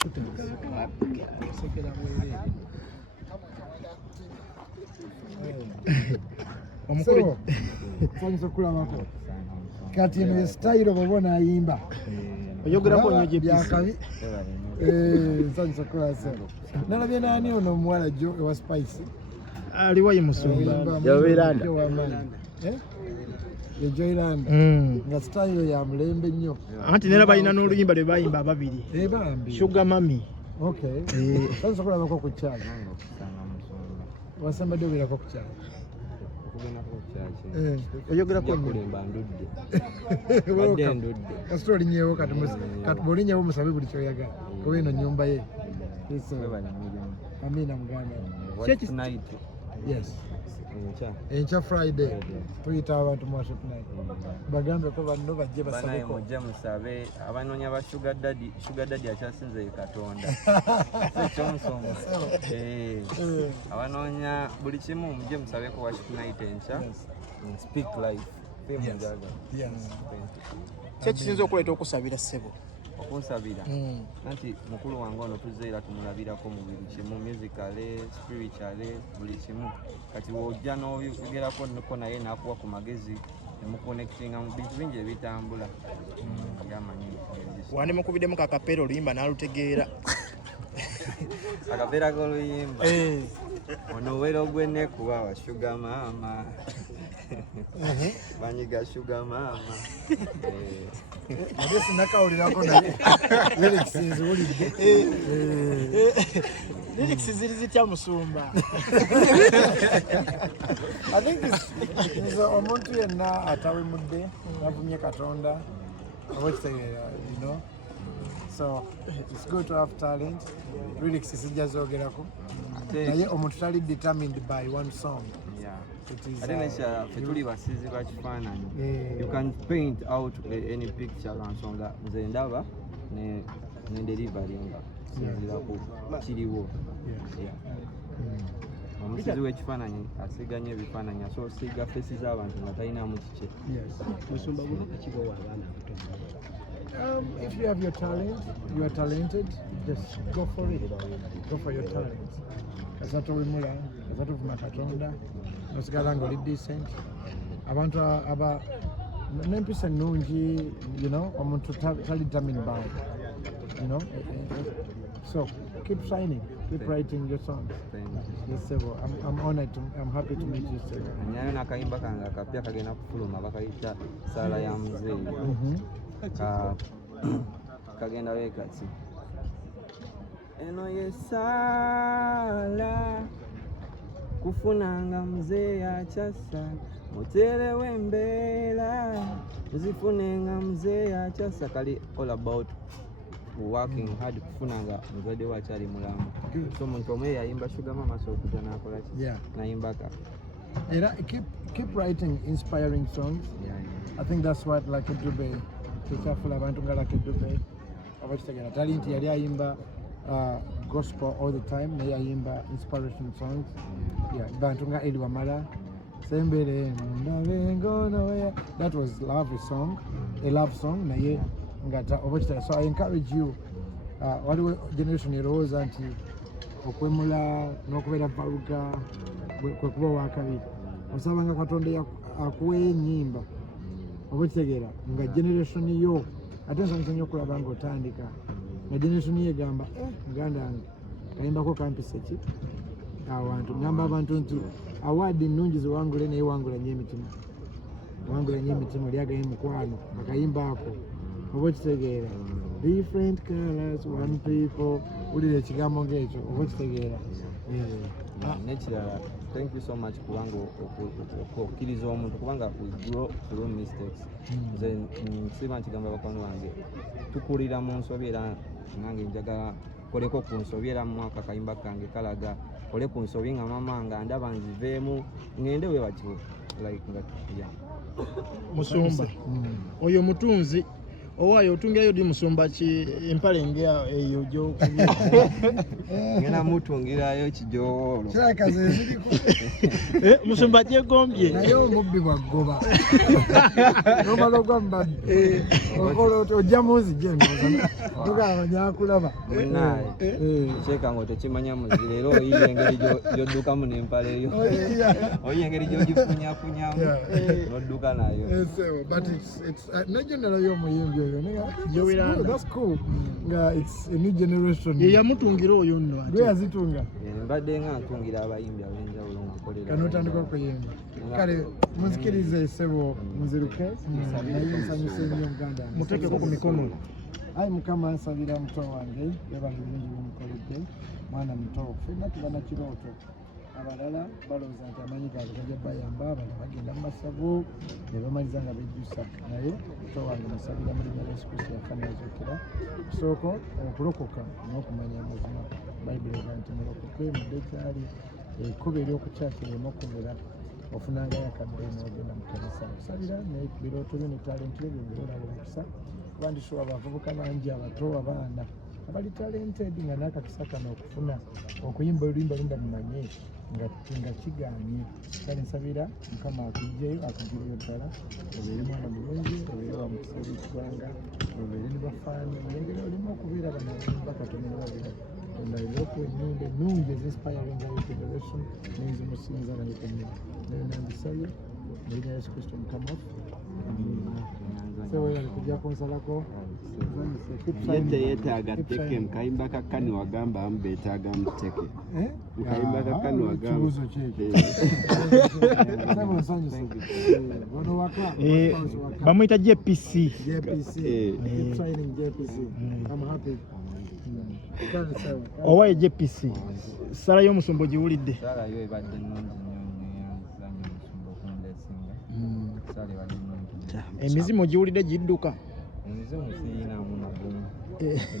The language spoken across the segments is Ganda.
So, thanks for kulabako. Kati eno style obona ayimba. Oyogerako nnyo gye byakabi. Thanks for kulasa. Nalabye nani ono muwala jo ewa Spice. Aliwa ye Musumba. Yaweranda. Joylanda. Nga style ya mulembe nnyo. Anti nera balina n'oluyimba lwe bayimba ababiri. Bambi. Sugar Mami. Okay. Thanks for kulabako ku channel. Wasamba dobera ko ku channel. Oyogerako kulemba ndudde. Kastori nyewo kati boli nyewo musabe buli kyoyaga. Kuba eno nyumba ye. Amina muganda. What night? Yes. Encha Friday. Tuyita abantu mu worship night. Bagambe ko banno bajje basabeko. Bana mujje musabe abanoonya ba sugar daddy akyasinze Katonda. Kyonsonga. Abanoonya buli kimu mujje musabeko worship night encha. Speak life. Yes. Kyekisinza okuleeta okusabira ssebo. Okunsabira anti mukulu wange ono tuzeera tumulabirako mu buli kimu musically, spiritually, buli kimu kati wojja n'oyogerako noko naye n'akuwa ku magezi nemuconnectinga mu bintu bingi ebitambula yamanyi wandi mukubiddemu kakapeera oluyimba n'alutegeera akapeera k'oluyimba ono owera ogw'enekuba wa Sugar Mama banyiga Sugar Mama Nagesi nakawulirako naye lyrics nziwulidde. Lyrics ziri zitya Musumba? I think it's omuntu yenna atawemudde navumye Katonda abakitegeera, you know. So it's good to have talent. Lyrics zijja zoogerako naye omuntu tali determined by one song. I think fetuli basizi ba kifaananyi. You can paint out any picture ansonga nze ndaba ne delivering sinzirako kiriwo. Omusizi w'ekifaananyi asiganya ebifaananyi so siga faces z'abantu nga talinamu kike. Musumba bulungi kibawa abaana abato. If you have your talent, you are talented, just go for it. Go for your talent. Kasato wimula, kasato vuma Katonda, nosigala ng'oli decent. Abantu aba n'empisa ennungi, you know, omuntu tali determined by, you know. So keep shining, keep writing your songs. Yes, Sebo. I'm honored. I'm happy to meet you, Sebo. Nyayo nakayimba kange akapya kagenda kufuluma bakayita Sala ya Mzee. Kagenda wekati. Eno yesala kufunanga mzee achasa mutere wembela zifunenga mzee achasa kali all about working hard kufunanga mzade wachali mulamu. So muntu omwe yayimba Sugar Mama so kujana akola nayimbaka. Era keep writing inspiring songs. I think that's what Lucky Dube tukafula abantu nga Lucky Dube abakitegera talent yali ayimba gospel all the time, naye ayimba inspiration songs. Bantu nga Eli Wamala Sembere Ndabengono, that was a love song naye ngata obakitegera. So I encourage you waliwo generation erowooza nti okwemula n'okubeera baluga kwe kuba wakabiri. Osabanga Katonda akuwa ennyimba obakitegera nga generation yo ate nsanyusa okulaba nga otandika nga generation ye egamba muganda wange kayimbako kampisa ki awantu ngamba abantu nti awaadi nnungi ziwangule naye wangula nnyo emitima lyagaye mukwano akayimba ako oba okitegeera different colors one people wulira ekigambo ng'ekyo oba okitegeera. Nekirala thank you so much kubanga okukkiriza omuntu kubanga we grow through mistakes. Nze nsiba nkigamba bakwano wange tukulira mu nsobi era nange njagala koleko ku nsobi era mu mwaka kayimba kange kalaga kole ku nsobi nga mama nga ndaba nziveemu ngende we batyo like nga Musumba oyo mutunzi Owayo otungirayo di Musumba ki empale ngea eyo gyo ngena mutungirayo kijowolo kiraka ze ziriko Musumba gyegombye naye omubbi bwaggoba nomala ogwamba okola ojja muzi gyenooza tugaba nyakulaba munaye kyeka ngo tekimanya muzire era oyiye engeri gyoddukamu n'empala eyo oyiye engeri gyogifunyafunyamu nodduka nayo but it's najjo nalayo omuyimbi oyo that's cool nga it's a new generation ye yamutungira oyo nno gwe yazitunga mbadde nga ntungira abayimbi ab'enjawulo ngakolera kanotandika okuyimba kale muzikirize ssebo muziruke naye nsanyuse nnyo muganda muteekeko ku mikono ayi mukama nsabira muto wange yebali birungi bimukoledde mwana muto ffenna tubana kirooto abalala balowooza nti amanyi gaabwe gajja bayamba abala bagenda mu masavu ne bamaliza nga bejjusa naye muto wange musabira mu linnya lya Yesu Kristo yafa n'azuukira kusooka okulokoka n'okumanya amazima bayibuli ega nti mulokoke mudde gyali ekkubo ery'okukyakiremu okubula ofunangayo akadde n'ogenda mu kanisa osabira nebirooto byo ne talenti byo byobirolaba omukisa kuba ndishuwa abavubuka bangi abato abaana abali talented nga n'akakisa kano okufuna okuyimba oluyimba lumba mumanye nga kigaanye kale nsabira mukama akugjeyo akugireyo ddala obeere mwana mulungi obeere wa mukisa eri ekiggwanga obeere ne bafaani engeri olimu okubeera bano bayimba katono ne babira ndabireko ennimba ennungi ezinspiring young generation n'enzimusinza nayo kennyini nayo nandisabye mu linnya Yesu Kristo mukama waffe kujja kunsalako yeetaaga tteke mukayimba kakani wagamba amu beetaaga muteke mukayimba kakani wagamba bamuyita JPC owaye JPC sala y'omusumba giwulidde sala yo ebadde nnungi emizimu giwulidde gidduka emizimu siyinamu nagumu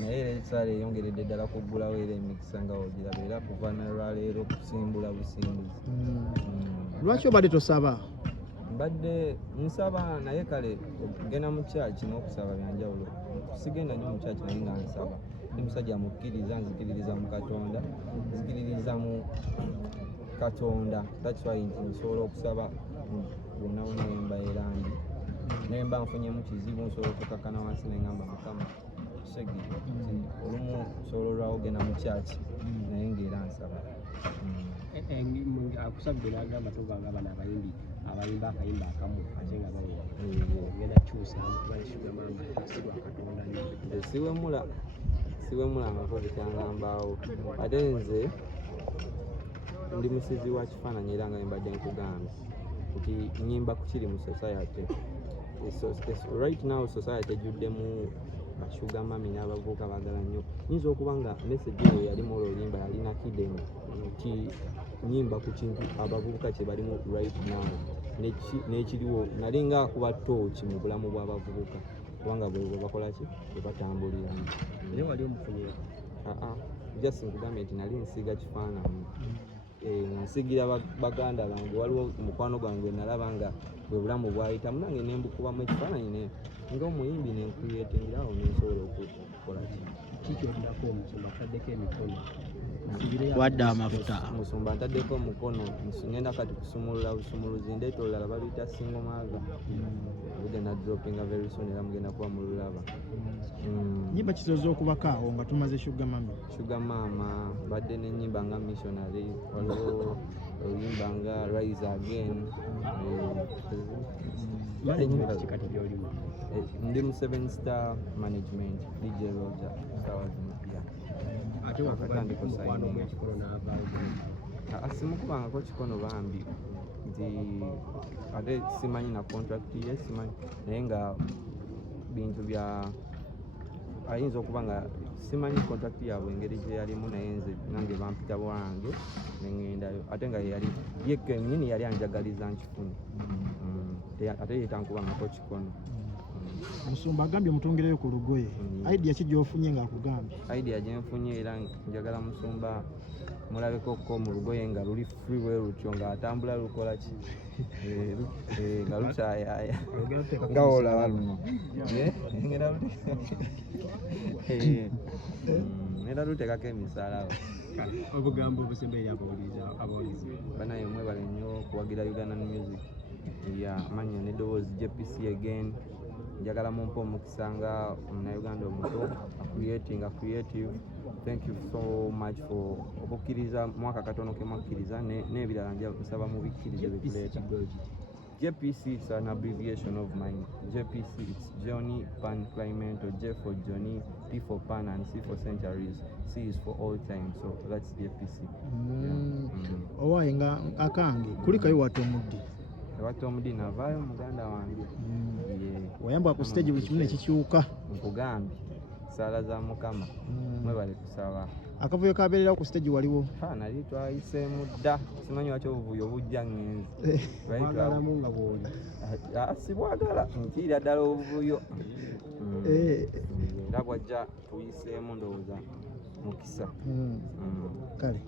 naye era esala eyongeredde ddala kuggulawo era emikisa nga ogiraba era kuva nalwaleero kusimbula busimbuzi lwaki obadde tosaba mbadde nsaba naye kale genda mu kyaki n'okusaba byanjawulo sigenda nnyo mu kyaki naye nga nsaba ndi musajja mukkiriza nzikiririza mu Katonda nzikiririza mu Katonda that's why nti nsobola okusaba bwonna bwonna wembaera ndi naye mba nfunyemu kizibu nsobola okukakkana wansi nengamba mukama segi olumu nsobola olwawo genda mu kyaki naye ngaera nsaba akusabidde n'agamba tobanga bano abayimbi abayimba akayimba akamu ate nga bawewa genda kyusa kubalisuga mama asigwa Katonda siwemula amakozi kyangambaawo ate nze ndi musizi wa kifaananyi era nga mbadde nkugambye nti nyimba kukiri mu society right now society ejjuddemu bashuga mami n'abavubuka baagala nnyo nyinza okuba nga message eyo yalimu olwolimba yalina kidden nti nyimba ku kintu abavubuka kye balimu right now n'ekiriwo nali nga akuba tooki mu bulamu bw'abavubuka kubanga bwe bakola ki bwe batambuliramu naye wali omufunye just nkugambye nti nali nsiiga kifaananyi nsigira baganda bange waliwo mukwano gwange nalaba nga bwe bulamu bwayitamu nange nembukubamu ekifaananyi ngaomuyimbi nenkuyetengerawo nensobola okukola kikyodako omusumba ataddeko emikono wadde amafuta musumba ntaddeko omukono ngenda kati kusumulula busumuluzi ndeeta olulala baluyita singomaaga bugenda droppinga very soon era mugenda kuba mululaba nyimba kisoza okubakaawo nga tumaze Sugar Mama badde n'ennyimba nga missionary waliwo oluyimba nga Rise Again kikati byolimu ndi mu 7 Star Management DJ Roger sawa zino ate wakatandika omukwano gw'ekikono n'avaawo simukubangako kikono bambi nti ate simanyi na contract ye simanyi naye nga bintu bya ayinza okuba nga simanyi contract yaabwe engeri gye yalimu naye nze nange bampita bwange nengendayo ate nga ye kennyini yali anjagaliza nkifune ate yetankubangako kikono Musumba agambye mutongereyo ku lugoye idea ki gy'ofunye ng'akugambye idea gyenfunye era njagala Musumba mulabeko ko mu lugoye nga luli free we lutyo ng'atambula lukola ki nga lukyayaaya nga olaba luno era luteekako emisalawo. Obugambo obusembeeri abawulizi banaye mwebale nnyo okuwagira Ugandan music. Manya n'eddoboozi JPC again. Njagala mumpe omukisa nga Munnayuganda omuto creative. Thank you so much for okukkiriza mwaka katono ke mwakkiriza n'ebirala nsaba mubikkirize bituleeta. JPC is an abbreviation of mine. JPC it's Johnny Pan Climento, J for Johnny, P for Pan and C for Centuries. C is for all time, so that's JPC. Owaye nga akange kulikayo watomuddi. Watomuddi navaayo muganda wange. Wayamba ku stage buli kimu ne kikyuka. Nkugambye saala za Mukama mwebale kusaba. Akavuyo kabeerera ku stage waliwo? Nali twayiseemu dda. Simanyi lwaki obuvuyo bujja ngenzi. Twagalamu nga bwoli. Sibwagala nkiira ddala obuvuyo. Era bwajja tuyiseemu ndowooza mukisa. Kale.